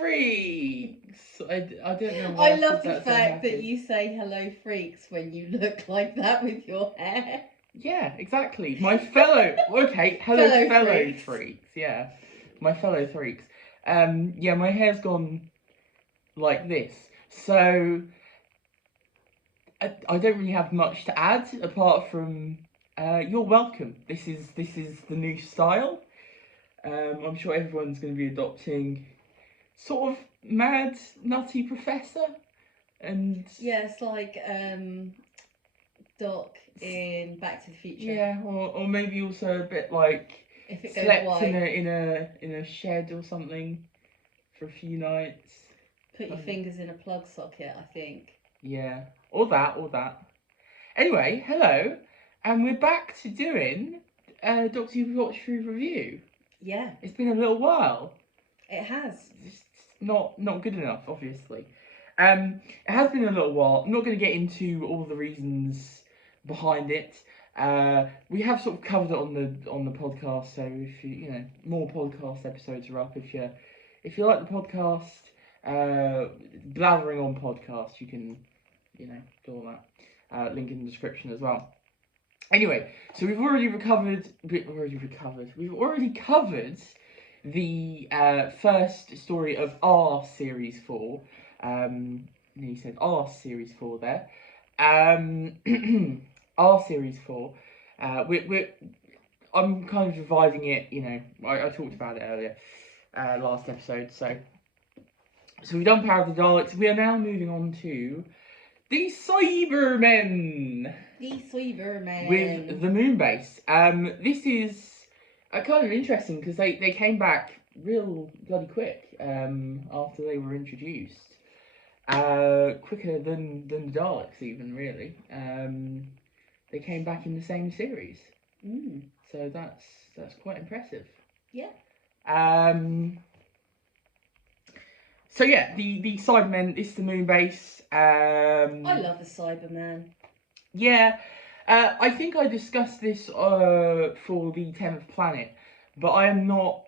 freaks! I don't know why I love said the that so fact that happy. you say hello freaks when you look like that with your hair. Yeah, exactly. My fellow... Okay, hello Fellow freaks. Yeah, my fellow freaks. Yeah, my hair's gone like this. So... I don't really have much to add apart from you're welcome. This is the new style. I'm sure everyone's going to be adopting sort of mad, nutty professor, and Yeah, it's like Doc in Back to the Future. yeah, or maybe also a bit like if it goes slept white, in a shed or something for a few nights. put your fingers in a plug socket, I think. Yeah, or that. Anyway, hello, and we're back to doing Doctor Who Watch Through review. Yeah, It's been a little while. it has. It's not good enough, obviously. It has been a little while. I'm not going to get into all the reasons behind it. We have sort of covered it on the podcast, so if you know more podcast episodes are up. If you like the podcast, blathering on podcast, you can do all that. Link in the description as well. Anyway, so we've already covered the first story of our series 4. You said our series 4 there. Our series 4. I'm kind of reviving it. I talked about it earlier, last episode. So we've done Power of the Daleks. We are now moving on to the Cybermen. With the moon base. This is kind of interesting because they came back real bloody quick after they were introduced. Quicker than the Daleks even, really. They came back in the same series. So that's quite impressive. Yeah. So yeah, the Cybermen, this is the moon base. I love the Cyberman. Yeah, I think I discussed this for the 10th Planet, but I am not...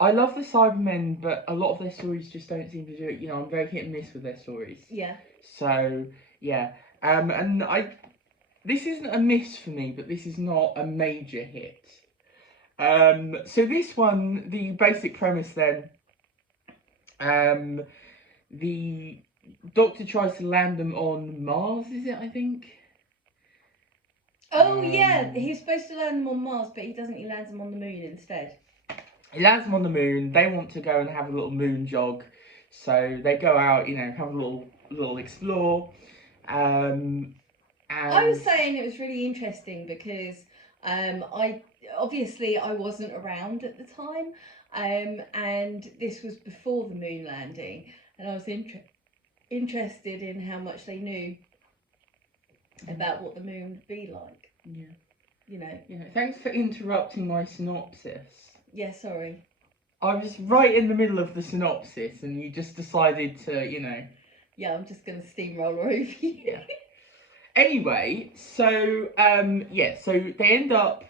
I love the Cybermen, but a lot of their stories just don't seem to do it. I'm very hit and miss with their stories. Yeah. So, yeah. And this isn't a miss for me, but this is not a major hit. So this one, the basic premise then, the Doctor tries to land them on Mars, is it, I think? Oh, yeah, he's supposed to land them on Mars, but he doesn't. He lands them on the moon instead. He lands them on the moon. They want to go and have a little moon jog. So they go out, have a little explore. And I was saying it was really interesting because I wasn't around at the time, and this was before the moon landing, and I was interested in how much they knew about what the moon would be like. Yeah. Thanks for interrupting my synopsis. Yeah, sorry. I was right in the middle of the synopsis, and you just decided to, Yeah, I'm just going to steamroll over you. Yeah. Anyway, so so they end up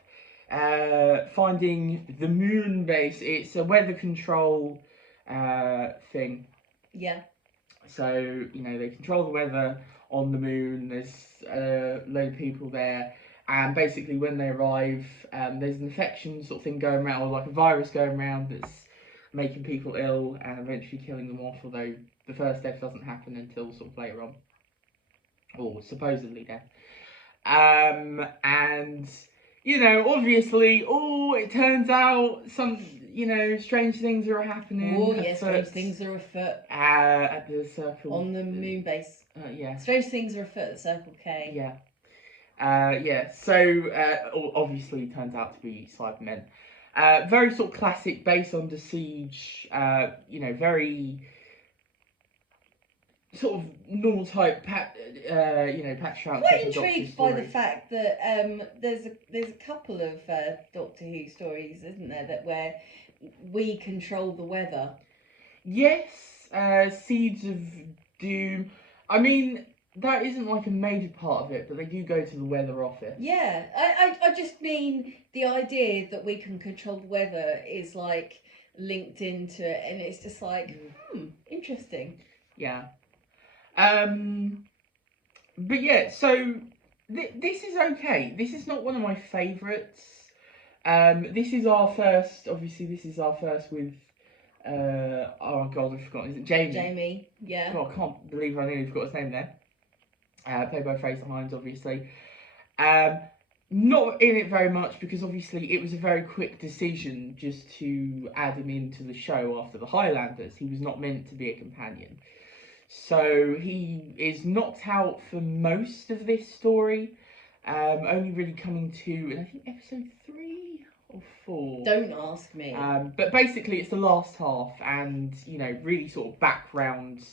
finding the moon base. It's a weather control thing. Yeah. So they control the weather on the moon. There's a load of people there, and basically when they arrive, there's an infection sort of thing going around, or like a virus going around that's making people ill and eventually killing them off. Although the first death doesn't happen until sort of later on. Or supposedly death. And obviously, it turns out some, strange things are happening. Oh, yes, strange things are afoot. At the Circle. On the moon base. Yeah. Strange things are afoot at Circle K. Yeah. Yeah. So, obviously, turns out to be Cybermen. Very sort of classic base under siege. Very sort of normal type, Patrick. Quite intrigued by the fact that there's a couple of Doctor Who stories, isn't there, that where we control the weather. Yes, Seeds of Doom. I mean, that isn't like a major part of it, but they do go to the weather office. Yeah, I just mean the idea that we can control the weather is like linked into it, and it's just like, interesting. Yeah. But yeah, so this is okay. This is not one of my favourites. This is our first. Obviously, this is our first with. Oh god, I've forgotten. Is it Jamie? Jamie, yeah. God, I can't believe I nearly forgot his name there. Played by Fraser Hines, obviously. Not in it very much because obviously it was a very quick decision just to add him into the show after the Highlanders. He was not meant to be a companion. So he is knocked out for most of this story, only really coming to, I think, episode 3 or 4. Don't ask me. But basically it's the last half and, you know, really sort of background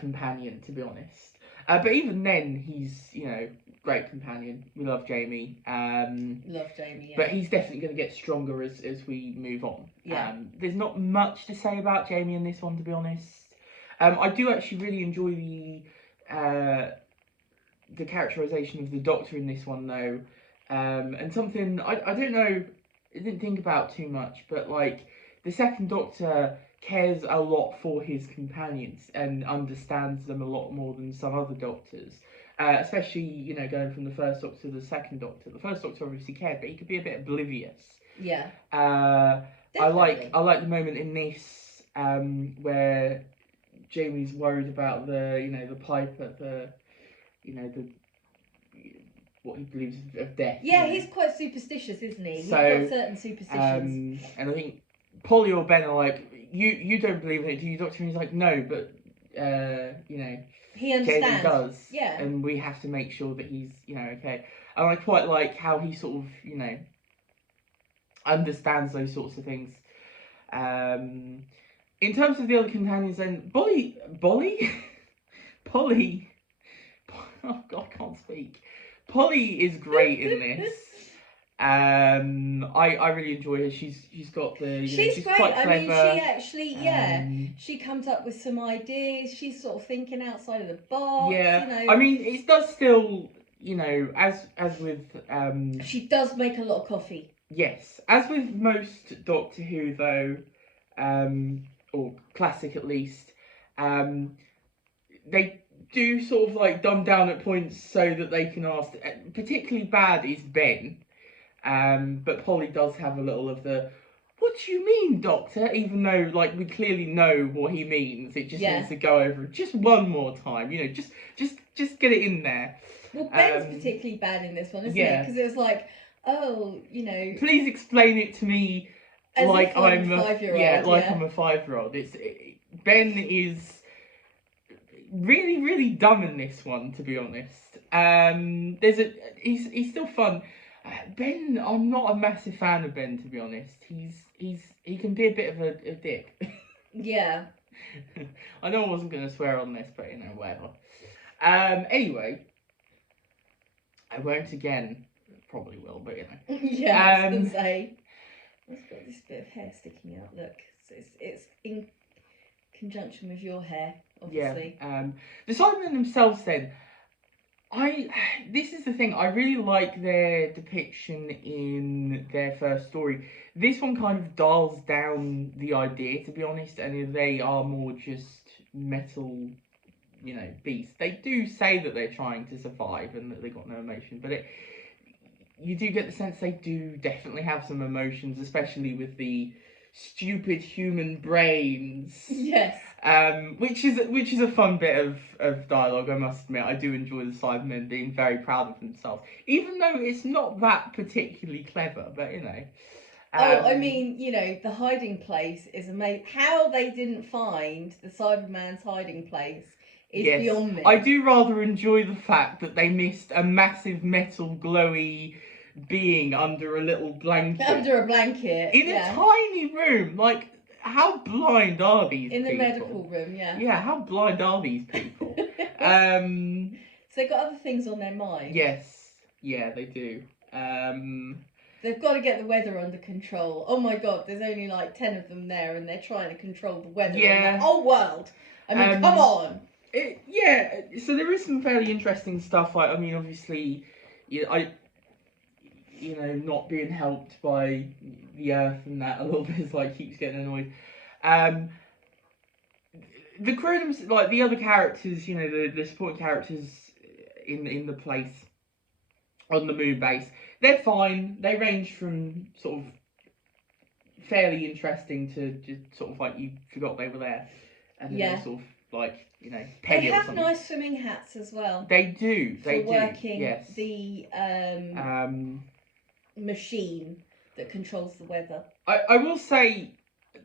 companion, to be honest. But even then, he's, you know, great companion. We love Jamie. Love Jamie, yeah. But he's definitely going to get stronger as we move on. Yeah. There's not much to say about Jamie in this one, to be honest. I do actually really enjoy the characterization of the Doctor in this one, though. And something, I don't know, I didn't think about too much, but like, the second Doctor cares a lot for his companions and understands them a lot more than some other Doctors. Especially, you know, going from the first Doctor to the second Doctor. The first Doctor obviously cared, but he could be a bit oblivious. Yeah. I like the moment in this where Jamie's worried about the pipe at the, what he believes of death. Yeah, he's quite superstitious, isn't he? So, he's got certain superstitions. And I think Polly or Ben are like, you don't believe in it, do you, Doctor? And he's like, no, but he understands. Jamie does. Yeah. And we have to make sure that he's, okay. And I quite like how he sort of, understands those sorts of things. In terms of the other companions, then Polly, oh god, I can't speak. Polly is great in this. I really enjoy her. She's got the. She's great. Quite clever. I mean, she actually, she comes up with some ideas. She's sort of thinking outside of the box. Yeah, I mean, it does still, as with. She does make a lot of coffee. Yes, as with most Doctor Who, though, or classic at least, they do sort of like dumb down at points so that they can ask. Particularly bad is Ben, but Polly does have a little of the, what do you mean, Doctor? Even though like we clearly know what he means, it just needs to go over just one more time. Just get it in there. Well, Ben's particularly bad in this one, isn't it? Because it was like, please explain it to me like I'm a 5-year-old. Yeah, like I'm a 5-year-old. Ben is really, really dumb in this one, to be honest. He's still fun. Ben, I'm not a massive fan of Ben, to be honest. He can be a bit of a dick. Yeah. I know I wasn't going to swear on this, but whatever. Anyway, I won't again. Probably will, but Yeah, I was going to say. I've got this bit of hair sticking out. Look, it's in conjunction with your hair, obviously. Yeah. The Cybermen themselves, then, this is the thing. I really like their depiction in their first story. This one kind of dials down the idea, to be honest, and they are more just metal, beasts. They do say that they're trying to survive and that they got no emotion, but you do get the sense they do definitely have some emotions, especially with the stupid human brains. Yes. Which is a fun bit of dialogue, I must admit. I do enjoy the Cybermen being very proud of themselves, even though it's not that particularly clever. But I mean, the hiding place is amazing. How they didn't find the Cyberman's hiding place is beyond me. I do rather enjoy the fact that they missed a massive metal glowy being under a little blanket. Under a blanket. In a tiny room. Like, how blind are these people? In the medical room, yeah. Yeah, how blind are these people? So they've got other things on their mind. Yes. Yeah, they do. They've got to get the weather under control. Oh my god, there's only like 10 of them there and they're trying to control the weather in the whole world. I mean, come on. So there is some fairly interesting stuff. Obviously, not being helped by the Earth and that a little bit, is like keeps getting annoyed. Um, the crew, like the other characters, the supporting characters in the place on the moon base, they're fine. They range from sort of fairly interesting to just sort of like you forgot they were there, and then Yeah. they sort of like peg They it or have something. nice swimming hats as well They do. for They do. working Yes. the machine that controls the weather. I will say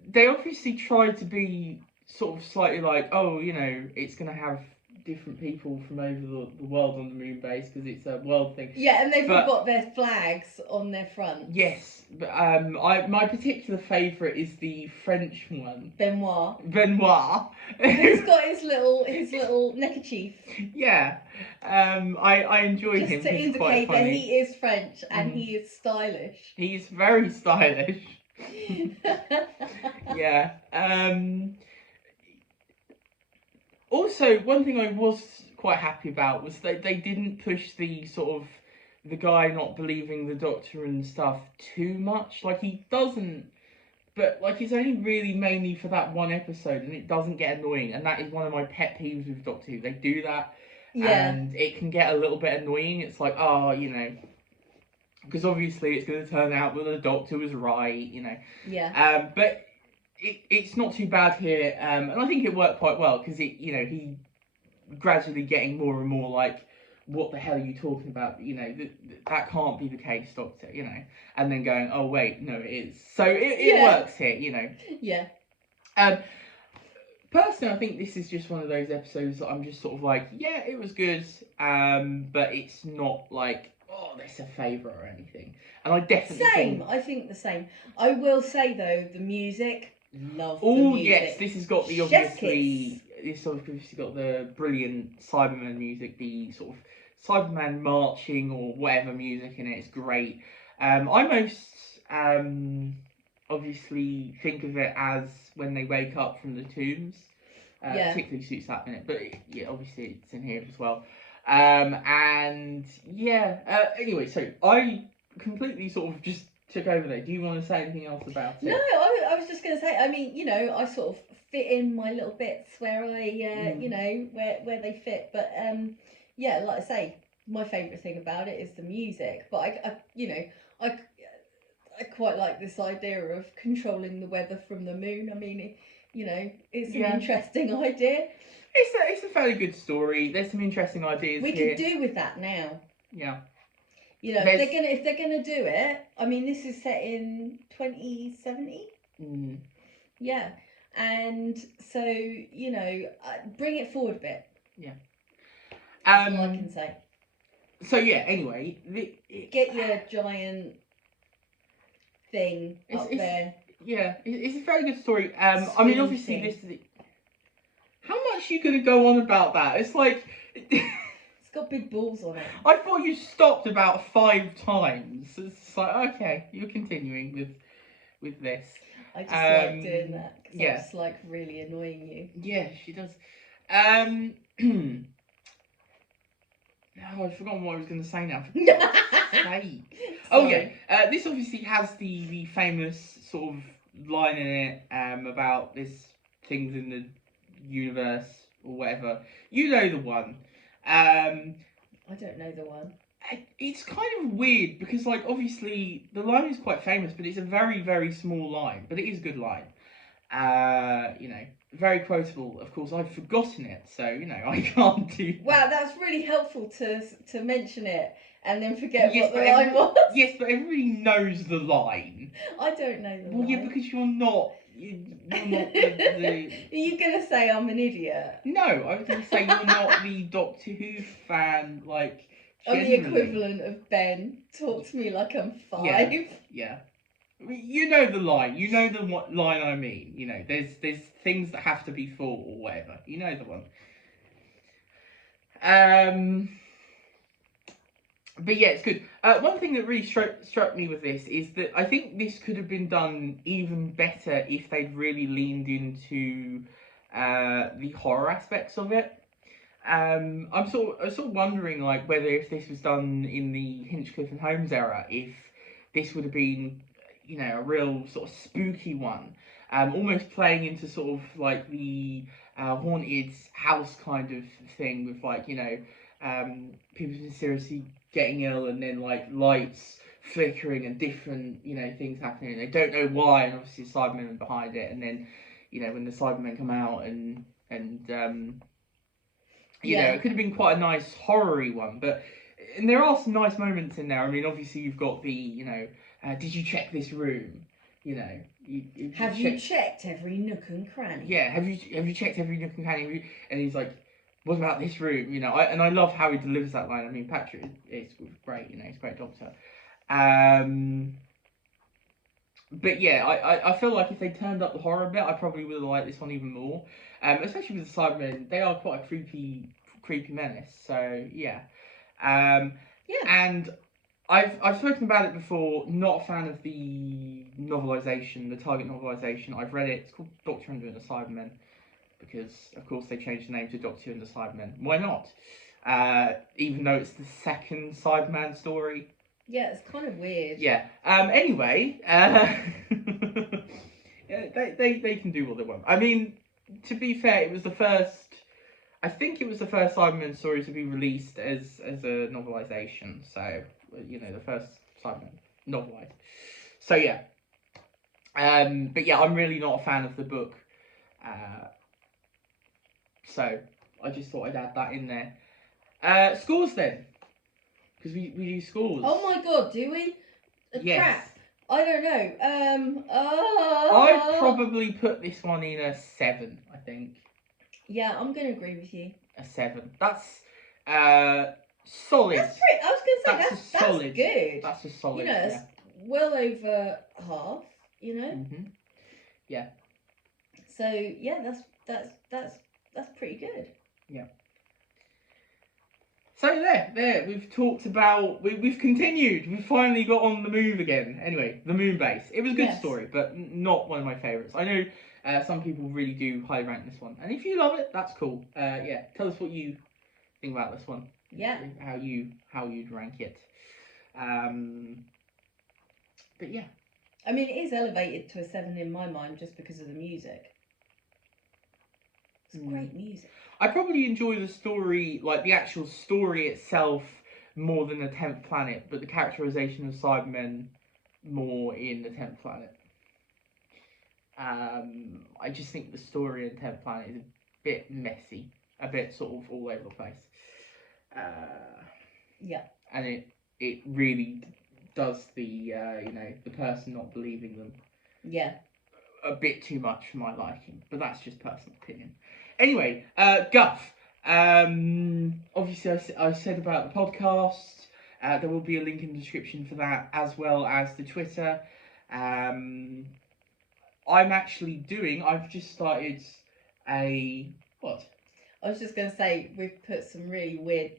they obviously tried to be sort of slightly like, oh, it's going to have different people from over the world on the moon base because it's a world thing. Yeah, and they've all But- got their flags on their front. Yes, but my particular favourite is the French one, Benoit. He's got his little neckerchief. Yeah, I enjoy Just him. to He's quite indicate that funny. he is French and he is stylish. He's very stylish. Yeah. Also, one thing I was quite happy about was that they didn't push the sort of the guy not believing the Doctor and stuff too much. Like, he doesn't, but like it's only really mainly for that one episode, and it doesn't get annoying. And that is one of my pet peeves with Doctor Who. They do that, and it can get a little bit annoying. It's like, because obviously it's going to turn out that the Doctor was right, Yeah. But it's not too bad here, and I think it worked quite well because he gradually getting more and more like, what the hell are you talking about? That can't be the case, Doctor. And then going, oh wait, no, it is. So it works here, Yeah. Personally, I think this is just one of those episodes that I'm just sort of like, yeah, it was good, but it's not like, oh, that's a favourite or anything. And I definitely I think the same. I will say though, the music, love the oh music. yes, this has got the this obviously got the brilliant Cyberman music, the sort of Cyberman marching or whatever music in it. It's great. I most obviously think of it as when they wake up from the tombs. Particularly suits that in it, but obviously it's in here as well. And yeah. Anyway, so I completely sort of just took over there. Do you want to say anything else about it? No, I was just going to say, I mean, I sort of fit in my little bits where I, where they fit. But, like I say, my favourite thing about it is the music. But, I quite like this idea of controlling the weather from the moon. I mean, it's an interesting idea. It's a fairly good story. There's some interesting ideas we here. could do with that now. Yeah. If they're gonna do it, I mean, this is set in 2070. Yeah, and so bring it forward a bit. Yeah. That's all I can say. So yeah. Anyway, get your giant thing up there. Yeah, it's a very good story. I mean, obviously, thing. How much are you going to go on about that? It's like... It's got big balls on it. I thought you stopped about 5 times. It's like, okay, you're continuing with this. I just like doing that because yeah. I just like really annoying you. Yeah, she does. Oh, I've forgotten what I was going to say now. For God's sake. Oh yeah, this obviously has the famous sort of line in it about this things in the universe or whatever. You know the one. I don't know the one. It's kind of weird because, like, obviously the line is quite famous, but it's a very, very small line. But it is a good line. Very quotable. Of course, I've forgotten it, so I can't do. Wow, that's really helpful to mention it and then forget what the line was. Yes, but everybody knows the line. I don't know the line. Well, yeah, because you're not. You're not Are you gonna say I'm an idiot? No, I was gonna say you're not the Doctor Who fan, like. I'm the equivalent of Ben. Talk to me like I'm 5. Yeah. You know the line. You know the line I mean. There's things that have to be full or whatever. You know the one. But yeah, it's good. One thing that really struck me with this is that I think this could have been done even better if they'd really leaned into the horror aspects of it. I'm sort of wondering like whether if this was done in the Hinchcliffe and Holmes era, if this would have been, a real sort of spooky one, almost playing into sort of like the haunted house kind of thing with like people seriously getting ill and then like lights flickering and different things happening. They don't know why, and obviously the Cybermen are behind it, and then when the Cybermen come out and Yeah. it could have been quite a nice horror-y one, but and there are some nice moments in there. I mean, obviously you've got the, did you check this room? Have you checked every nook and cranny? Yeah, have you checked every nook and cranny? And he's like, what about this room? I love how he delivers that line. I mean, Patrick is great. He's a great doctor. But yeah, I feel like if they turned up the horror bit, I probably would have liked this one even more. Especially with the Cybermen, they are quite a creepy menace. So yeah. Yeah. And I've spoken about it before. Not a fan of the novelization, the Target novelization. I've read it. It's called Doctor Who and the Cybermen because, of course, they changed the name to Doctor Who and the Cybermen. Why not? Even though it's the second Cyberman story. Yeah, it's kind of weird. Yeah. Anyway, they can do what they want. I mean, to be fair, it was the first. I think it was the first Cyberman story to be released as a novelization. So the first Cyberman novelized. So yeah. But yeah, I'm really not a fan of the book. So I just thought I'd add that in there. Scores then. Because we do scores. Oh my god, do we? Yes. Crap. I don't know. I'd probably put this one in a 7, I think. Yeah, I'm going to agree with you. A 7. That's solid. That's pretty. I was going to say that's solid. good. That's a solid. It's well over half. Mm-hmm. Yeah. So yeah, that's pretty good. Yeah. So there, we've talked about, we've continued, we've finally got on the move again. Anyway, the moon base. It was a good story, but not one of my favourites. I know some people really do high rank this one, and if you love it, that's cool. Yeah, tell us what you think about this one. Yeah. How you'd rank it. But yeah. I mean, it is elevated to a 7 in my mind just because of the music. It's great music. I probably enjoy the story, like the actual story itself, more than the 10th Planet, but the characterization of Cybermen more in the 10th Planet. I just think the story in 10th Planet is a bit messy, a bit sort of all over the place. Yeah. And it really does the the person not believing them. Yeah. A bit too much for my liking, but that's just personal opinion. Anyway, Guff. Obviously, I said about the podcast. There will be a link in the description for that, as well as the Twitter. I'm actually I've just started what? I was just going to say, we've put some really weird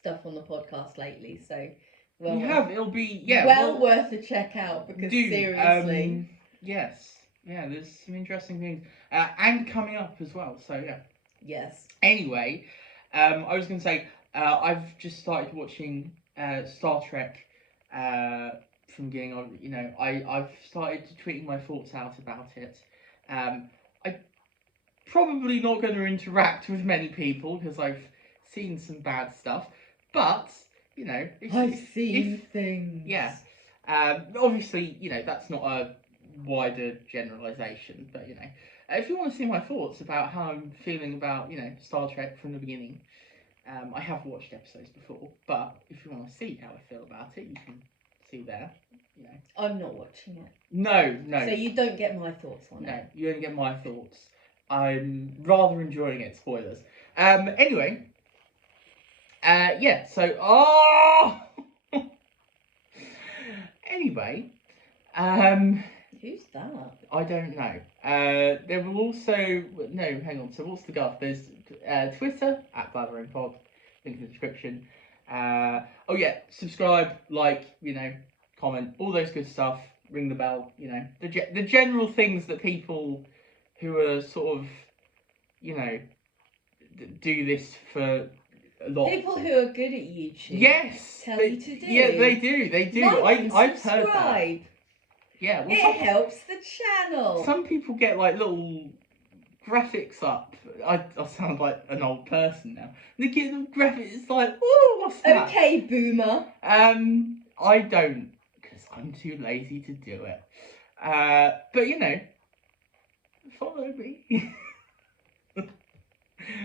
stuff on the podcast lately, so... we have, it'll be, worth a check out, because seriously... Yes. Yeah, there's some interesting things. And coming up as well, so yeah. Yes. Anyway, I was going to say, I've just started watching Star Trek from beginning on. I've started tweeting my thoughts out about it. I'm probably not going to interact with many people because I've seen some bad stuff, but I've seen things. Yeah. Obviously, that's not a wider generalization, but if you want to see my thoughts about how I'm feeling about Star Trek from the beginning, I have watched episodes before, but if you want to see how I feel about it, you can see there. I'm not watching it. No. So you don't get my thoughts on it. No, you don't get my thoughts. I'm rather enjoying it. Spoilers. Anyway. Yeah. So. Anyway. Who's that? I don't know. There will also hang on. So what's the guff? There's Twitter @BlatherInPod, link in the description. Oh yeah, subscribe, like, comment, all those good stuff. Ring the bell. The general things that people who are sort of do this for lots. People who are good at YouTube. Yes. Tell you to do. Yeah, they do. They do. Like and I've heard that. subscribe. Yeah. Well, It helps the channel. some people get like little graphics up. I sound like an old person now. They get the graphics. It's like, oh, what's that? Okay, boomer. I don't, because I'm too lazy to do it. But you know, follow me.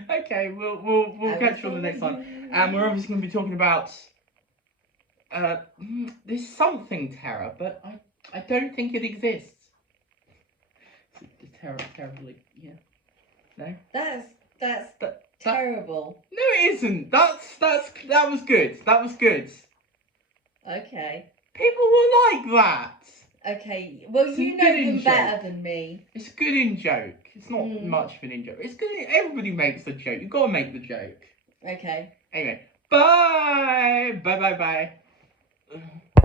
Okay, we'll catch you on the next time. And we're obviously going to be talking about this something terror, but I don't think it exists. Terribly, yeah. No. That's terrible. No, it isn't. That was good. That was good. Okay. People were like that. Okay. Well, It's a you know good them in-joke. better than me. It's good in joke. It's not much of an in joke. It's good. Everybody makes a joke. You've got to make the joke. Okay. Anyway, bye. Bye.